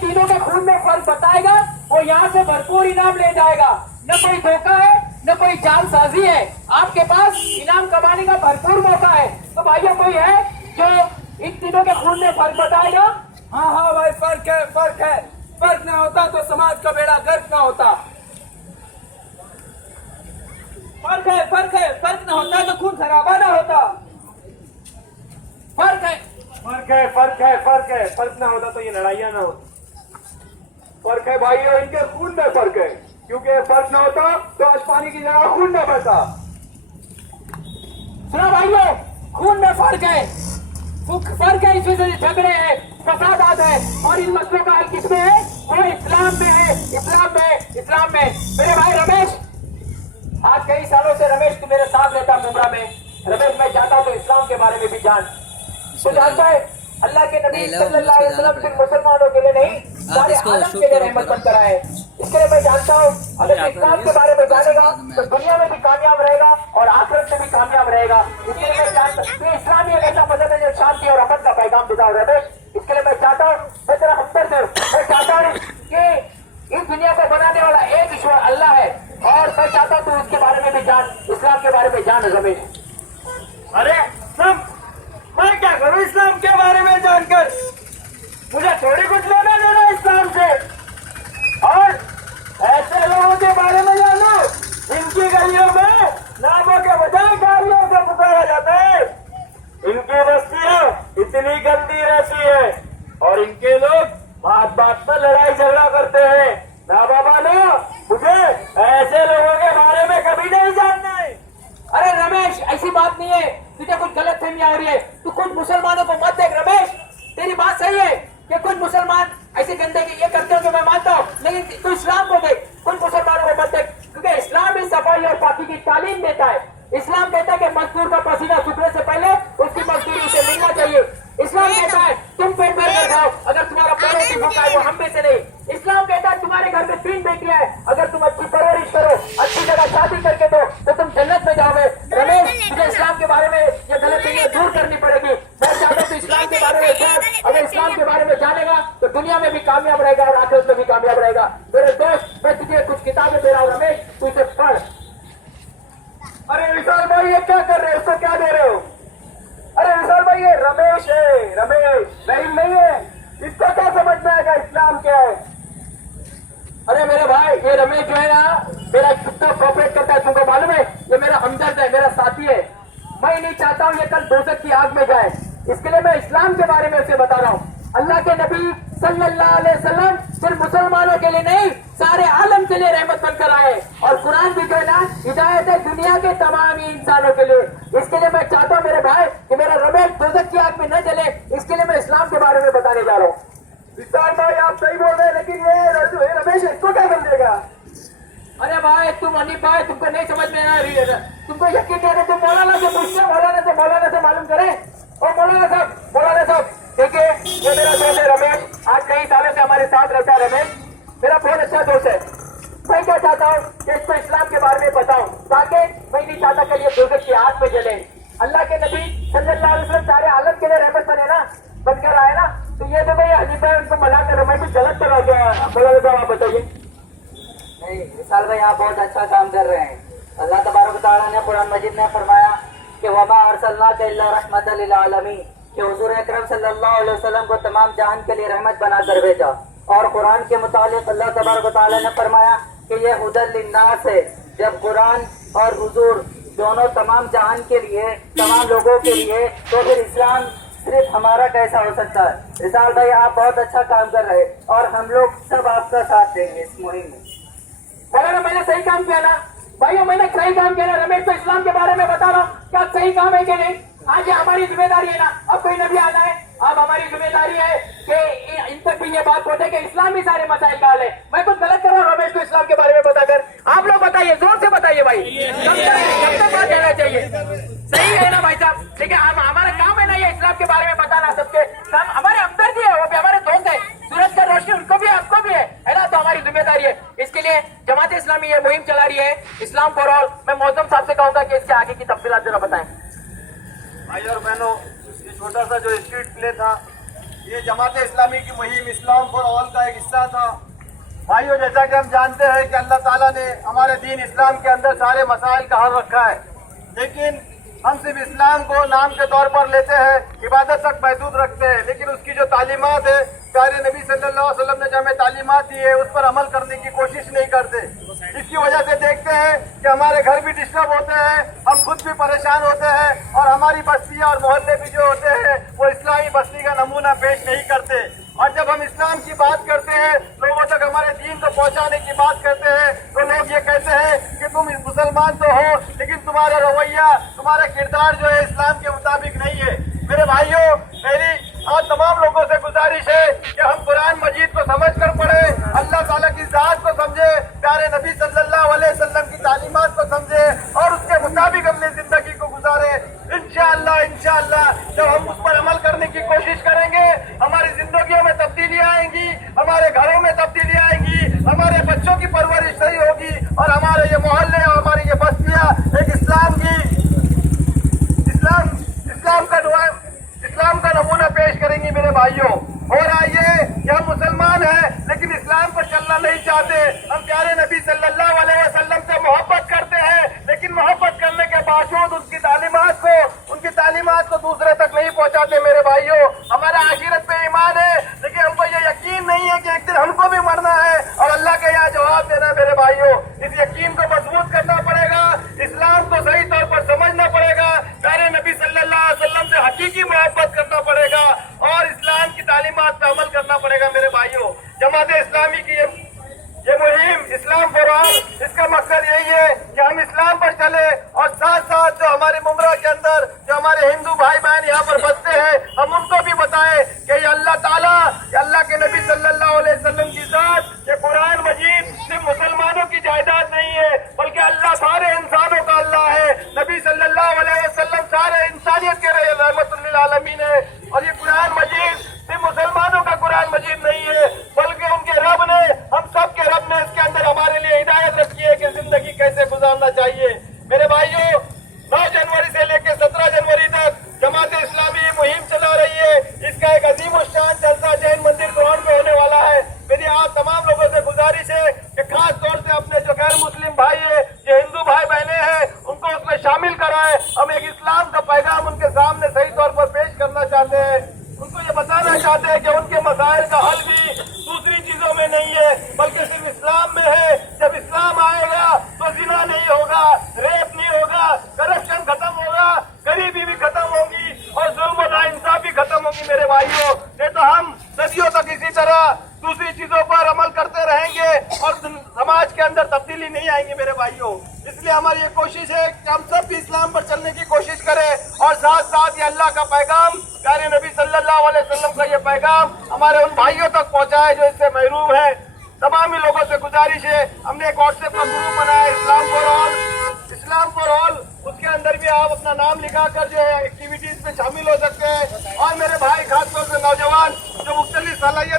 तीनों के खून में फर्क बताएगा वो यहाँ से भरपूर इनाम ले जाएगा। न कोई धोखा है न कोई जालसाजी है, आपके पास इनाम कमाने का भरपूर मौका है। तो भाइयों कोई है जो इन तीनों के खून में फर्क बताएगा? हाँ हाँ भाई, फर्क है, फर्क है। फर्क ना होता तो समाज का बेड़ा गर्क ना होता। फर्क है, फर्क है। फर्क ना होता तो खून खराबा ना होता। फर्क है, फर्क है, फर्क है, फर्क है। फर्क ना होता तो ये लड़ाइयाँ ना होती। फर्क है भाइयों, इनके खून में फर्क है, क्योंकि फर्क ना होता तो आज पानी की जगह खून ना बहता। सुनो भाइयों, खून में फर्क है, फर्क है, इस वजह से झगड़े हैं, फसादात है, और इन मसलों का हल किसमें है? वो इस्लाम में है, इस्लाम में, इस्लाम में। मेरे भाई रमेश, आज कई सालों से रमेश तू मेरे साथ रहता मुमरा में। रमेश मैं चाहता हूँ तो इस्लाम के बारे में भी जान। तो जानता है अल्लाह के नबी सल्लल्लाहु अलैहि वसल्लम सिर्फ मुसलमानों के लिए नहीं, सारे आलम के लिए रहमत बनकर आए। इसके लिए मैं जानता हूँ अगर इस्लाम के बारे में जानेगा तो दुनिया में भी कामयाब रहेगा और आखिरत में भी कामयाब रहेगा। इसके लिए मैं जानता हूँ इस्लाम ही एक ऐसा मजहब है जो शांति और अमन का पैगाम देता हूँ। रमेश, इसके लिए मैं चाहता हूँ, मैं तेरा हमदर्द हूँ, मैं चाहता हूँ कि इस दुनिया को बनाने वाला एक ईश्वर अल्लाह है, और मैं चाहता हूँ तू उसके बारे में भी जान, इस्लाम के बारे में जान। रमेश, अरे सब मैं क्या करूं इस्लाम के बारे में जानकर? मुझे थोड़ी कुछ लेना देना इस्लाम से। और ऐसे लोगों के बारे में जानो जिनकी गलियों में नामों के बजाय गालियों से पुकारा जाता है। इनकी बस्तियां इतनी गंदी रहती है और इनके लोग बात बात पर लड़ाई झगड़ा करते हैं। ना बाबा ना, मुझे ऐसे लोगों के बारे में कभी नहीं जानना है। अरे रमेश, ऐसी बात नहीं है, तुझे कुछ गलत फहमियां हो रही है। तू कुछ मुसलमानों को मत देख। रमेश, तेरी बात सही है कि कुछ मुसलमान ऐसे गंदे के ये करते हो जो मैं मानता हूँ, लेकिन तू इस्लाम को देख, कुछ मुसलमानों को मत देख, क्योंकि इस्लाम भी सफाई और पाकी की तालीम देता है। इस्लाम कहता है कि मजदूर का पसीना सूखने से पहले उसकी मजदूरी उसे मिलना चाहिए। इस्लाम कहता है तुम पेट भर कर खाओ, अगर तुम्हारा पेड़ों की भूख है वो हम में से नहीं। इस्लाम कहता है तुम्हारे घर में 3 बेटियां हैं, अगर तुम अच्छी परवरिश करो, अच्छी जगह शादी करके दो तो तुम जन्नत में जाओगे। रमेश, तुझे इस्लाम के बारे में ये गलतियां दूर करनी पड़ेगी। मैं चाहता हूँ इस्लाम के बारे में जान, अगर इस्लाम के बारे में जानेगा तो दुनिया में भी कामयाब रहेगा और आखिरत में भी कामयाब रहेगा। मेरे दोस्त, मैं तुझे कुछ किताबें दे रहा हूँ रमेश, तू इसे पढ़। अरे विशाल भाई, ये क्या कर रहे हो? इसको क्या दे रहे हो? अरे विशाल भाई, ये रमेश है, रमेश, रहीम नहीं है। इसको क्या समझ में आएगा इस्लाम क्या है? अरे मेरे भाई, ये रमेश जो है ना, मेरा कितना कोऑपरेट करता है तुमको मालूम है? ये मेरा हमदर्द है, मेरा साथी है। मैं नहीं चाहता हूँ ये कल दोजख की आग में जाए, इसके लिए मैं इस्लाम के बारे में उसे बता रहा हूँ। अल्लाह के नबी सल्लल्लाहु अलैहि वसल्लम सिर्फ मुसलमानों के लिए नहीं, सारे आलम के लिए रहमत बनकर आए, और कुरान भी जो है ना हिदायत है दुनिया के तमाम ही इंसानों के लिए। इसके लिए मैं चाहता हूँ मेरे भाई कि मेरा रमेश दोजख की आग में न जले, इसके लिए मैं इस्लाम के बारे में बताने जा रहा हूँ। विशाल भाई, आप सही बोल रहे हैं, लेकिन ये रमेश इसको क्या समझेगा? अरे भाई, तुम अनिप भाई, तुमको नहीं समझ में आ रही है, तुमको यकीन नहीं है, तुम मौलाना से पूछते, मौलाना से मालूम करें। और मौलाना साहब देखिए, ये मेरा दोस्त है रमेश, आज कई सालों से हमारे साथ रहता है। रमेश मेरा बहुत अच्छा दोस्त है। मैं क्या चाहता हूँ कि इसको इस्लाम के बारे में बताऊं, ताकि मैं नहीं चाहता कि ये दोजख की आग में जले। अल्लाह के नबी सल्लल्लाहु अलैहि वसल्लम सारे आलम के लिए रहमत बने ना, बनकर आए ना, तो ये जो भाई हनीफ है उनको मना कर, मैं भी गलत कर रहा हूँ। मौलाना साहब आप बताइए। नहीं विशाल भाई, आप बहुत अच्छा काम कर रहे हैं। अल्लाह तबारक व तआला ने कुरान मजीद में फरमाया कि वमा अरसलनाका इल्ला रहमतल लिल आलमीन, कि हुजूर अकरम सल्लल्लाहु अलैहि वसल्लम को तमाम जहान के लिए रहमत बना कर भेजा। और कुरान के मुतालिक अल्लाह तबारक व तआला ने फरमाया कि ये हुदल लिन्नास है। जब कुरान और हुजूर दोनों तमाम जहान के लिए, तमाम लोगों के लिए, तो फिर इस्लाम सिर्फ हमारा कैसा हो सकता है? विशाल भाई, आप बहुत अच्छा काम कर रहे हैं और हम लोग सब आपका साथ देंगे इस मुहिम में। मौलाना, मैंने सही काम किया ना भाइयों, मैंने सही काम किया ना। रमेश तो इस्लाम के बारे में बता रहा हूँ, क्या सही काम है कि नहीं? आज ये हमारी जिम्मेदारी है ना, अब कोई नबी आना है, अब हमारी जिम्मेदारी है कि इन तक भी ये बात पहुंचे कि इस्लाम ही सारे मसाइल का हल है। मैं कुछ गलत कर रहा हूँ रमेश को इस्लाम के बारे में बताकर? आप लोग बताइए, जोर से बताइए भाई, कब तक बात कहना चाहिए? सही है ना भाई साहब? ठीक है, हमारा काम है ना ये इस्लाम के बारे में बताना, सबके काम हमारे हमदर्दी है, वो भी हमारे दोस्त है, सूरज का रोशनी उनको भी आपको भी है ना, तो हमारी जिम्मेदारी है। इसके लिए जमात इस्लामी ये मुहिम चला रही है, इस्लाम फॉर ऑल। मैं मौजूम साहब से कहूंगा कि इसके आगे की तफसीलात जरा बताएं। भाई और बहनों, ये छोटा सा जो स्ट्रीट प्ले था, ये जमात इस्लामी की मुहिम इस्लाम फॉर ऑल का एक हिस्सा था। भाइयों, जैसा कि हम जानते हैं कि अल्लाह ताला ने हमारे दीन इस्लाम के अंदर सारे मसाइल का हल रखा है, लेकिन हम सिर्फ इस्लाम को नाम के तौर पर लेते हैं, इबादत तक महदूद रखते हैं, लेकिन उसकी जो तालीमात है, प्यारे नबी सल्लल्लाहु अलैहि वसल्लम ने जो हमें तालीमात दी है, उस पर अमल करने की कोशिश नहीं करते। इसकी वजह से देखते हैं कि हमारे घर भी डिस्टर्ब होते हैं, हम खुद भी परेशान होते हैं, और हमारी बस्तियां और मोहल्ले भी जो होते हैं वो इस्लामी बस्ती का नमूना पेश नहीं करते। और जब हम इस्लाम की बात करते हैं, लोगों तक हमारे दीन को पहुंचाने की बात करते हैं, तो लोग ये कहते हैं कि तुम मुसलमान तो हो, लेकिन तुम्हारा रवैया, तुम्हारा किरदार जो है इस्लाम के मुताबिक नहीं है। मेरे भाइयों, मेरी आज तमाम लोगों से गुजारिश है कि हम कुरान मजीद को समझ कर पढ़े, अल्लाह ताला की जात को समझे, प्यारे नबी सल्लल्लाहु अलैहि वसल्लम की तालीमात को समझे और उसके मुताबिक अपनी जिंदगी को गुजारे। इंशाअल्लाह जब हम उस पर अमल करने की कोशिश करेंगे, हमारी जिंदगियों में तब्दीलियां आएंगी, हमारे घरों में तब्दीलियां आएंगी, हमारे बच्चों की परवरिश सही होगी, और हमारे ये मोहल्ले और हमारी ये बस्तियां एक इस्लाम का नमूना पेश करेंगी। मेरे भाइयों, हो रहा ये कि हम मुसलमान हैं, लेकिन इस्लाम पर चलना नहीं चाहते। हम प्यारे नबी सल्लल्लाहु अलैहि वसल्लम से मोहब्बत करते हैं, लेकिन मोहब्बत करने के बावजूद उनकी तालीमात को दूसरे तक नहीं पहुंचाते। मेरे भाइयों, हमारा आखिरत पे ईमान है, लेकिन हमको ये यकीन नहीं है कि एक दिन हमको भी मरना है और अल्लाह के यहाँ जवाब देना है। मेरे भाइयों, इस यकीन को मजबूत करना पड़ेगा, इस्लाम को सही तौर पर समझना पड़ेगा, प्यारे नबी सल्लल्लाहु अलैहि वसल्लम से हकीकी मोहब्बत करना पड़ेगा और इस्लाम की तालीमात पे अमल करना पड़ेगा। मेरे भाइयों, जमात इस्लामी की ये मुहिम इस्लाम फॉर ऑल, इसका मकसद यही है कि हम इस्लाम पर चले और साथ साथ जो हमारे मुमरा के अंदर जो हमारे हिंदू भाई बहन यहाँ पर बसते हैं, हम उनको भी बताएं कि ये अल्लाह ताला, अल्लाह के नबी सल्लल्लाहु अलैहि वसल्लम की जात, ये कुरान मजीद सिर्फ मुसलमानों की जायदाद नहीं है, बल्कि अल्लाह सारे इंसानों का अल्लाह है। नबी सल्लल्लाहु अलैहि वसल्लम सारे इंसानियत के रहमतुल लिल आलमीन है, और ये कुरान मजीद सिर्फ मुसलमानों का कुरान मजीद नहीं है, बल्कि उनके रब ने, हम सब के रब ने इसके अंदर हमारे लिए हिदायत रखी है कि जिंदगी कैसे गुजारना चाहिए। मेरे भाइयों, 9 जनवरी से लेकर 17 जनवरी तक जमात इस्लामी मुहिम चला रही है। इसका एक अजीम शान जलसा जैन मंदिर ग्राउंड में होने वाला है। मेरी आप तमाम लोगों से गुजारिश है कि खास तौर से अपने जो गैर मुस्लिम भाई है, जो हिंदू भाई बहने हैं, उनको उसमें शामिल कराएं। हम एक इस्लाम का पैगाम उनके सामने सही तौर पर पेश करना चाहते हैं, उनको ये बताना चाहते हैं कि उनके मसाइल का हल भी दूसरी चीजों में नहीं है, बल्कि सिर्फ इस्लाम में है। जब इस्लाम आएगा तो जिना नहीं होगा, रेप नहीं होगा, करप्शन खत्म होगा, गरीबी भी खत्म होगी और जुल्म और नाइंसाफी खत्म होगी। मेरे भाइयों, नहीं तो हम सदियों तक इसी तरह दूसरी चीजों पर अमल करते रहेंगे और समाज के अंदर तब्दीली नहीं आएंगी। मेरे भाइयों, इसलिए हमारी ये कोशिश है कि हम सब भी इस्लाम पर चलने की कोशिश करें और साथ साथ ये अल्लाह का पैगाम, प्यारे नबी सल्लल्लाहु अलैहि वसल्लम का ये पैगाम हमारे उन भाइयों तक पहुंचाए जो इससे महरूम है। तमाम ही लोगों से गुजारिश है, हमने एक व्हाट्सएप का ग्रुप बनाया इस्लाम फॉर ऑल, उसके अंदर भी आप अपना नाम लिखा कर जो है एक्टिविटीज में शामिल हो सकते हैं। और मेरे भाई खासतौर से नौजवान जो मुख्तलिफ सलाहियतें